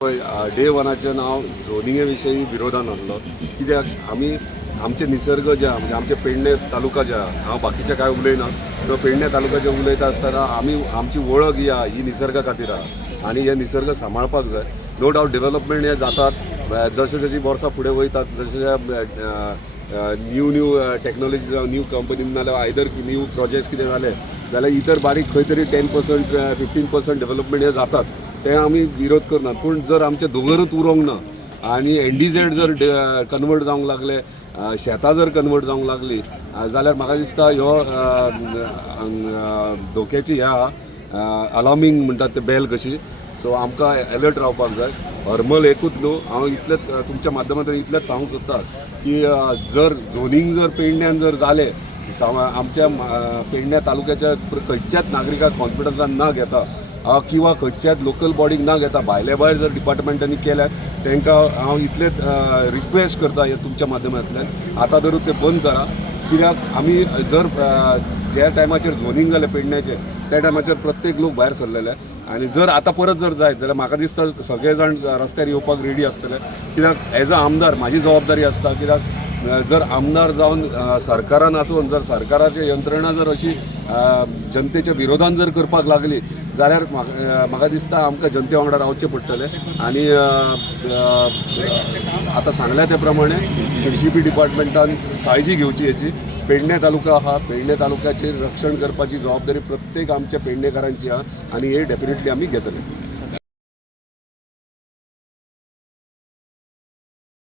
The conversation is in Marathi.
डे वनाचें नाव झोनिंगे विशयी विरोधान आहलो कित्याक आमी आमचे निसर्ग जे म्हणजे आमचे पेडणे तालुका जे आहा हांव बाकीचे काय उलयना तो पेडणे तालुक्याचे उलयता आसतना आमची वळख ही निसर्गा खातीर आहा आनी हे निसर्ग सांबाळपाक जाय. नो डावट डेव्हलपमेंट हे जातात जशें जशी वर्सां फुडें वयतात जशें न्यू टॅक्नॉलॉजी जावं न्यू कंपनीन नाल्यार आयदर न्यू प्रोजेक्ट्स कितें जाले जाल्यार इतर बारीक खंय तरी 10% 15% डेव्हलपमेंट हे जातात ते आमी विरोध करनात. पूण जर आमचे दोंगरच उरोंक ना आनी एनडीझेड जर कन्वर्ट जावंक लागले शेतां जर कन्वर्ट जावंक लागली जाल्यार म्हाका दिसता ह्यो धोक्याची ह्या अलार्मींग म्हणटात ते बेल कशी. सो आमकां अलर्ट रावपाक जाय. हरमल एकूच न्हू हांव इतलेंच तुमच्या माध्यमांतल्यान इतलेंच सांगूंक सोदता की जर झोनींग जर पेडण्यान जर जालें आमच्या पेडण्या तालुक्याच्या खंयच्याच नागरिकाक कॉन्फिडन्सान न घेता किंवा खंयच्याच लोकल बॉडीक ना घेता भायल्या भायर जर डिपार्टमेंटांनी केल्यार तांकां हांव इतलेंच रिक्वेस्ट करता हे तुमच्या माध्यमांतल्यान आतां धरून ते बंद करा. कित्याक आमी जर ज्या टायमाचेर झोनींग जालें पेडण्याचें त्या टायमाचेर प्रत्येक लोक भायर सरलेले आनी जर आतां परत जर जायत जाल्यार म्हाका दिसता सगळे जाण रस्त्यार येवपाक रेडी आसतले. कित्याक एज अ आमदार म्हाजी जबाबदारी आसता. कित्याक जर आमदार जावन सरकारान आसून जर सरकाराची यंत्रणा जर अशी जनतेच्या विरोधान जर करपाक लागली जाल्यार म्हाका दिसता आमकां जनते वांगडा रावचें पडटलें. आनी आतां सांगल्या ते प्रमाणे KCP डिपार्टमेंटान काळजी घेवची हेची. पेडणे तालुका आहा पेडणे तालुक्याचेर रक्षण करपाची जबाबदारी प्रत्येक आमच्या पेडणेकारांची आहा आनी हे डेफिनेटली आमी घेतले.